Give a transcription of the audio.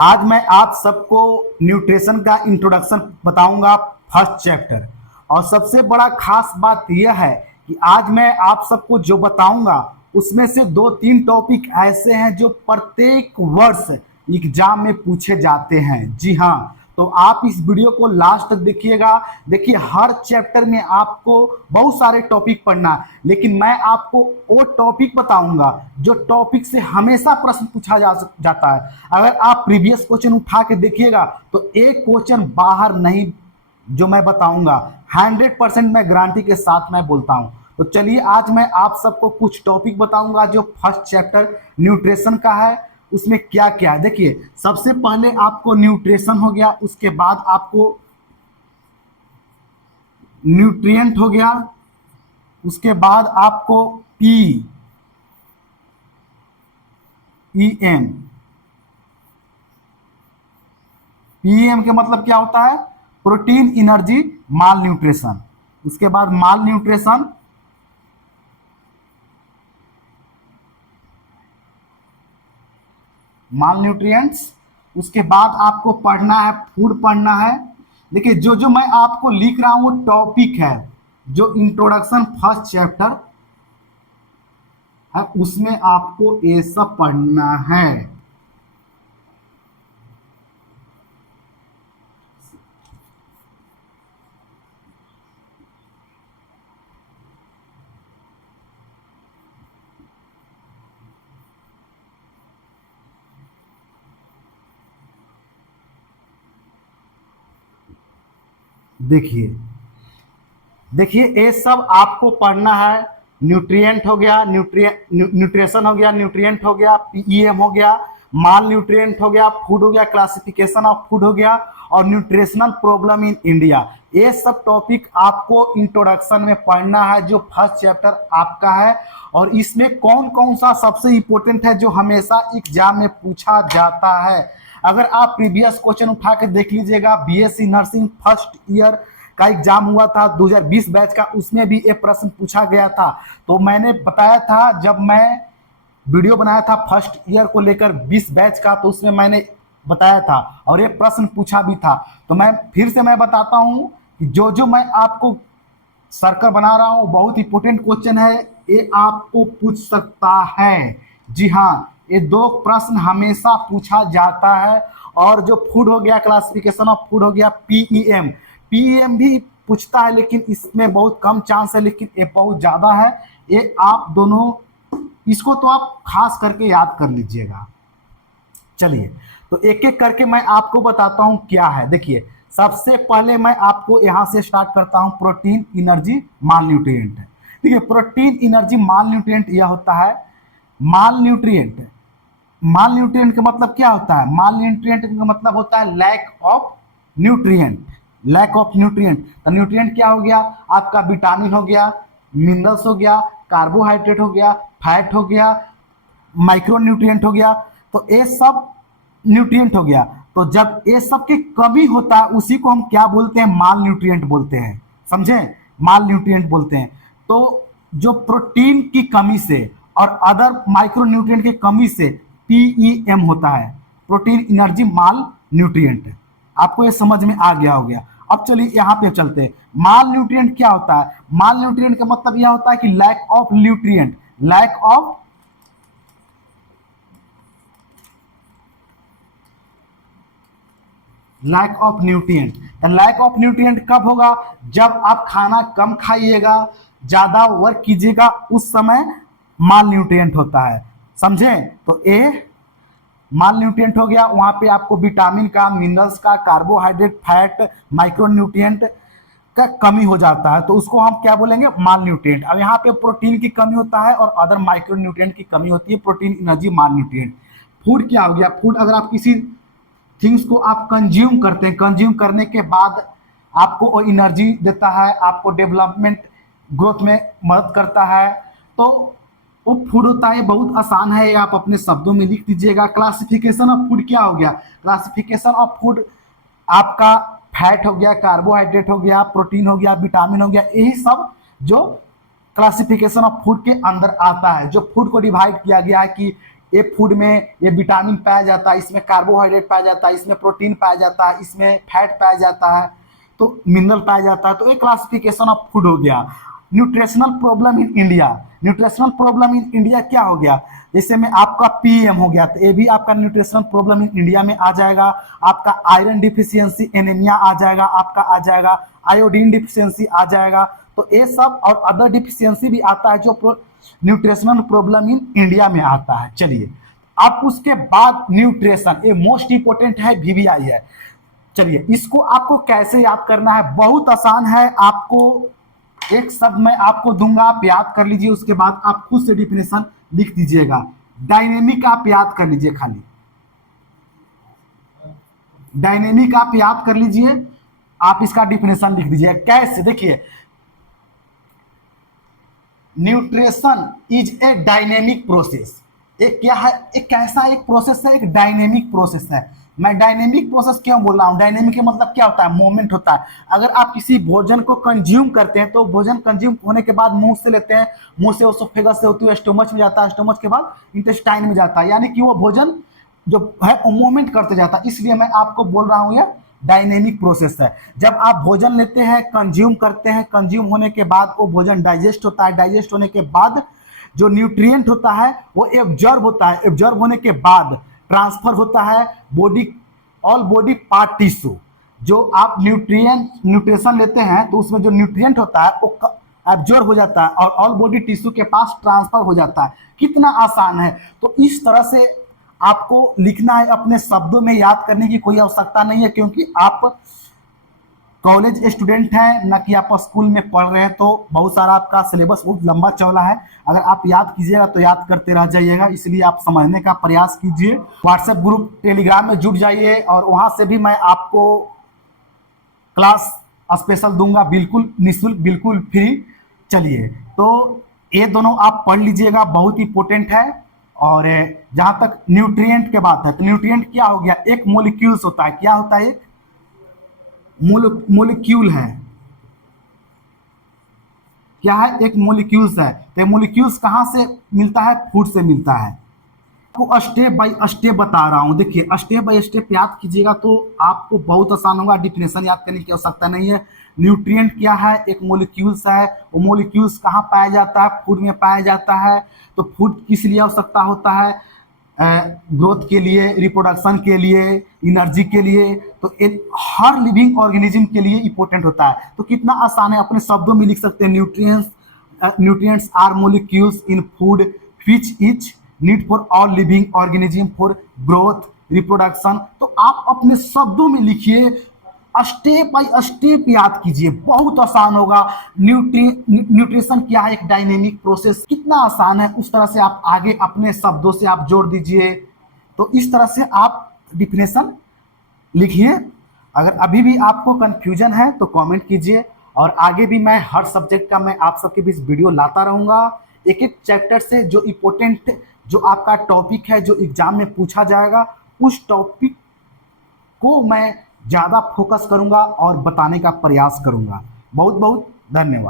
आज मैं आप सबको न्यूट्रिशन का इंट्रोडक्शन बताऊंगा, फर्स्ट चैप्टर। और सबसे बड़ा खास बात यह है कि आज मैं आप सबको जो बताऊंगा उसमें से दो तीन टॉपिक ऐसे हैं जो प्रत्येक वर्ष एग्जाम में पूछे जाते हैं। जी हाँ, तो आप इस वीडियो को लास्ट तक देखिएगा। देखिए, हर चैप्टर में आपको बहुत सारे टॉपिक पढ़ना है, लेकिन मैं आपको वो टॉपिक बताऊंगा जो टॉपिक से हमेशा प्रश्न पूछा जाता है। अगर आप प्रीवियस क्वेश्चन उठा के देखिएगा तो एक क्वेश्चन बाहर नहीं जो मैं बताऊंगा, 100% मैं गारंटी के साथ मैं बोलता हूं। तो चलिए, आज मैं आप सबको कुछ टॉपिक बताऊंगा जो फर्स्ट चैप्टर न्यूट्रिशन का है। उसमें क्या क्या है देखिए, सबसे पहले आपको न्यूट्रिशन हो गया, उसके बाद आपको न्यूट्रिएंट हो गया, उसके बाद आपको पी ई एम। पीएम के मतलब क्या होता है? प्रोटीन, एनर्जी, माल न्यूट्रिशन। उसके बाद माल न्यूट्रिशन, माल न्यूट्रिएंट्स। उसके बाद आपको पढ़ना है फूड पढ़ना है। देखिए, जो जो मैं आपको लिख रहा हूं वो टॉपिक है, जो इंट्रोडक्शन फर्स्ट चैप्टर है उसमें आपको ये सब पढ़ना है। देखिए देखिए, ये सब आपको पढ़ना है। न्यूट्रिएंट हो गया, न्यूट्रिशन हो गया, न्यूट्रिएंट हो गया, पीईएम हो गया, माल न्यूट्रिएंट हो गया, फूड हो गया, क्लासिफिकेशन ऑफ फूड हो गया, और न्यूट्रिशनल प्रॉब्लम इन इंडिया। ये सब टॉपिक आपको इंट्रोडक्शन में पढ़ना है, जो फर्स्ट चैप्टर आपका है। और इसमें कौन कौन सा सबसे इंपॉर्टेंट है जो हमेशा एग्जाम में पूछा जाता है। अगर आप प्रीवियस क्वेश्चन उठा के देख लीजिएगा, बीएससी नर्सिंग फर्स्ट ईयर का एग्जाम हुआ था 2020 बैच का, उसमें भी एक प्रश्न पूछा गया था। तो मैंने बताया था, जब मैं वीडियो बनाया था फर्स्ट ईयर को लेकर 20 बैच का, तो उसमें मैंने बताया था और ये प्रश्न पूछा भी था। तो मैं फिर से मैं बताता हूं कि जो जो मैं आपको सर्कल बना रहा हूं बहुत इंपॉर्टेंट क्वेश्चन है, ये आपको पूछ सकता है। जी हाँ, ये दो प्रश्न हमेशा पूछा जाता है। और जो फूड हो गया, क्लासिफिकेशन ऑफ फूड हो गया, पीईएम। पीईएम भी पूछता है लेकिन इसमें बहुत कम चांस है, लेकिन ये बहुत ज्यादा है। ये आप दोनों, इसको तो आप खास करके याद कर लीजिएगा। चलिए, तो एक एक करके मैं आपको बताता हूं क्या है। देखिए, सबसे पहले मैं आपको यहां से स्टार्ट करता हूं, प्रोटीन, एनर्जी, माल न्यूट्रिएंट। देखिए, प्रोटीन, एनर्जी, माल न्यूट्रिएंट यह होता है। माल न्यूट्रिएंट, माल न्यूट्रिएंट का मतलब क्या होता है? माल न्यूट्रिएंट का मतलब होता है lack of nutrient. Lack of nutrient, तो न्यूट्रिएंट क्या हो गया? आपका विटामिन हो गया, मिनरल्स हो गया, कार्बोहाइड्रेट हो गया, फैट हो गया, माइक्रो न्यूट्रिएंट हो गया। तो ये सब न्यूट्रिएंट हो गया। तो जब ये सब की कमी होता है उसी को हम क्या बोलते हैं? माल न्यूट्रिएंट बोलते हैं। समझे? माल न्यूट्रिएंट बोलते हैं। तो जो प्रोटीन की कमी से और अदर माइक्रो न्यूट्रिएंट की कमी से पीईएम होता है, प्रोटीन, एनर्जी, माल न्यूट्रिएंट। आपको ये समझ में आ गया हो गया। अब चलिए यहां पे चलते हैं। माल न्यूट्रिएंट क्या होता है? माल न्यूट्रिएंट का मतलब यह होता है कि lack of nutrient, lack of lack of nutrient. Lack of nutrient कब होगा? जब आप खाना कम खाइएगा, ज्यादा वर्क कीजिएगा, उस समय माल न्यूट्रिएंट होता है। समझे? तो ए माल न्यूट्रिएंट हो गया। वहां पे आपको विटामिन का, मिनरल्स का, कार्बोहाइड्रेट, फैट, माइक्रो न्यूट्रिएंट का कमी हो जाता है, तो उसको हम क्या बोलेंगे? माल न्यूट्रिएंट। अब यहाँ पे प्रोटीन की कमी होता है और अदर माइक्रो न्यूट्रिएंट की कमी होती है। प्रोटीन, एनर्जी, माल न्यूट्रिएंट। फूड क्या हो गया? फूड, अगर आप किसी थिंग्स को आप कंज्यूम करते हैं, कंज्यूम करने के बाद आपको वो एनर्जी देता है, आपको डेवलपमेंट, ग्रोथ में मदद करता है, तो वो फूड होता है। बहुत आसान है, आप अपने शब्दों में लिख दीजिएगा। क्लासिफिकेशन ऑफ फूड क्या हो गया? क्लासिफिकेशन ऑफ फूड आपका फैट हो गया, कार्बोहाइड्रेट हो गया, प्रोटीन हो गया, विटामिन हो गया, यही सब जो क्लासिफिकेशन ऑफ फूड के अंदर आता है। जो फूड को डिवाइड किया गया है कि ये फूड में ये विटामिन पाया जाता है, इसमें कार्बोहाइड्रेट पाया जाता है, इसमें प्रोटीन पाया जाता है, इसमें फैट पाया जाता है, तो मिनरल पाया जाता है। तो ये क्लासिफिकेशन ऑफ फूड हो गया। Nutritional problem in India, nutritional problem in India क्या हो गया, जैसे में आपका पीएम हो गया, तो ये भी आपका न्यूट्रिशनल प्रॉब्लम इन इंडिया में आ जाएगा। आपका आयरन डिफिशियंसी एनीमिया आ जाएगा, आपका आ जाएगा आयोडीन डिफिशियंसी आ जाएगा। तो ये सब और अदर डिफिशियंसी भी आता है जो न्यूट्रिशनल प्रॉब्लम इन इंडिया में आता है। चलिए अब उसके बाद न्यूट्रिशन, ये मोस्ट इंपोर्टेंट है, वीवीआई है। चलिए इसको आपको कैसे याद करना है, बहुत आसान है। आपको एक शब्द मैं आपको दूंगा, आप याद कर लीजिए, उसके बाद आप खुद से डिफिनेशन लिख दीजिएगा। डायनेमिक आप याद कर लीजिए, खाली डायनेमिक आप याद कर लीजिए, आप इसका डिफिनेशन लिख दीजिए। कैसे, देखिए nutrition is a dynamic process. एक क्या है, एक कैसा एक प्रोसेस है, एक डायनेमिक प्रोसेस है। मैं डायनेमिक प्रोसेस क्यों बोल रहा हूँ, डायनेमिक का मतलब क्या होता है, मूवमेंट होता है। अगर आप किसी भोजन को कंज्यूम करते हैं तो भोजन कंज्यूम होने के बाद मुंह से लेते हैं, मुंह से ओसोफेगस से होती है स्टोमच में जाता है, स्टोमच के बाद इंटेस्टाइन में जाता है, यानी कि वो भोजन जो है वो मूवमेंट करते जाता है। इसलिए मैं आपको बोल रहा हूँ ये डायनेमिक प्रोसेस है। जब आप भोजन लेते हैं, कंज्यूम करते हैं, कंज्यूम होने के बाद वो भोजन डाइजेस्ट होता है, डाइजेस्ट होने के बाद जो न्यूट्रिएंट होता है वो एब्जॉर्ब होता है, एब्जॉर्ब होने के बाद ट्रांसफर होता है body, all body part tissue. जो आप न्यूट्रिशन लेते हैं तो उसमें जो न्यूट्रिएंट होता है वो एब्जॉर्ब हो जाता है और ऑल बॉडी टिश्यू के पास ट्रांसफर हो जाता है। कितना आसान है। तो इस तरह से आपको लिखना है, अपने शब्दों में याद करने की कोई आवश्यकता नहीं है, क्योंकि आप कॉलेज स्टूडेंट हैं, ना कि आप स्कूल में पढ़ रहे हैं। तो बहुत सारा आपका सिलेबस बहुत लंबा चौड़ा है, अगर आप याद कीजिएगा तो याद करते रह जाइएगा, इसलिए आप समझने का प्रयास कीजिए। व्हाट्सएप ग्रुप टेलीग्राम में जुड़ जाइए और वहां से भी मैं आपको क्लास स्पेशल दूंगा, बिल्कुल निःशुल्क, बिल्कुल फ्री। चलिए तो ये दोनों आप पढ़ लीजिएगा, बहुत इंपॉर्टेंट है। और जहां तक न्यूट्रिएंट की बात है, तो न्यूट्रिएंट क्या हो गया, एक मोलिक्यूल्स होता है। क्या होता है, एक मोलिक्यूल है। क्या है, एक मोलिक्यूल्स है। तो मोलिक्यूल्स कहां से मिलता है, फूड से मिलता है। आपको स्टेप बाय स्टेप बता रहा हूं, देखिए स्टेप बाय स्टेप याद कीजिएगा तो आपको बहुत आसान होगा, डिफिनेशन याद करने की आवश्यकता नहीं है। न्यूट्रिएंट क्या है, एक मोलिक्यूल्स है। वो मोलिक्यूल्स कहाँ पाया जाता है, फूड में पाया जाता है। तो फूड किस लिए आवश्यकता होता है, ग्रोथ के लिए, रिप्रोडक्शन के लिए, एनर्जी के लिए। तो एक हर लिविंग ऑर्गेनिज्म के लिए इंपॉर्टेंट होता है। तो कितना आसान है, अपने शब्दों में लिख सकते हैं, nutrients are molecules in food which is need for all living organism for growth reproduction. तो आप अपने शब्दों में लिखिए, स्टेप बाय स्टेप याद कीजिए, बहुत आसान होगा। न्यूट्रिशन क्या है, एक डायनेमिक प्रोसेस, कितना आसान है। उस तरह से आप आगे अपने शब्दों से आप जोड़ दीजिए। तो इस तरह से आप डिफिनेशन लिखिए। अगर अभी भी आपको कंफ्यूजन है तो कमेंट कीजिए, और आगे भी मैं हर सब्जेक्ट का मैं आप सबके बीच वीडियो लाता रहूँगा, एक एक चैप्टर से जो इम्पोर्टेंट, जो आपका टॉपिक है, जो एग्जाम में पूछा जाएगा, उस टॉपिक को मैं ज़्यादा फोकस करूँगा और बताने का प्रयास करूँगा। बहुत बहुत धन्यवाद।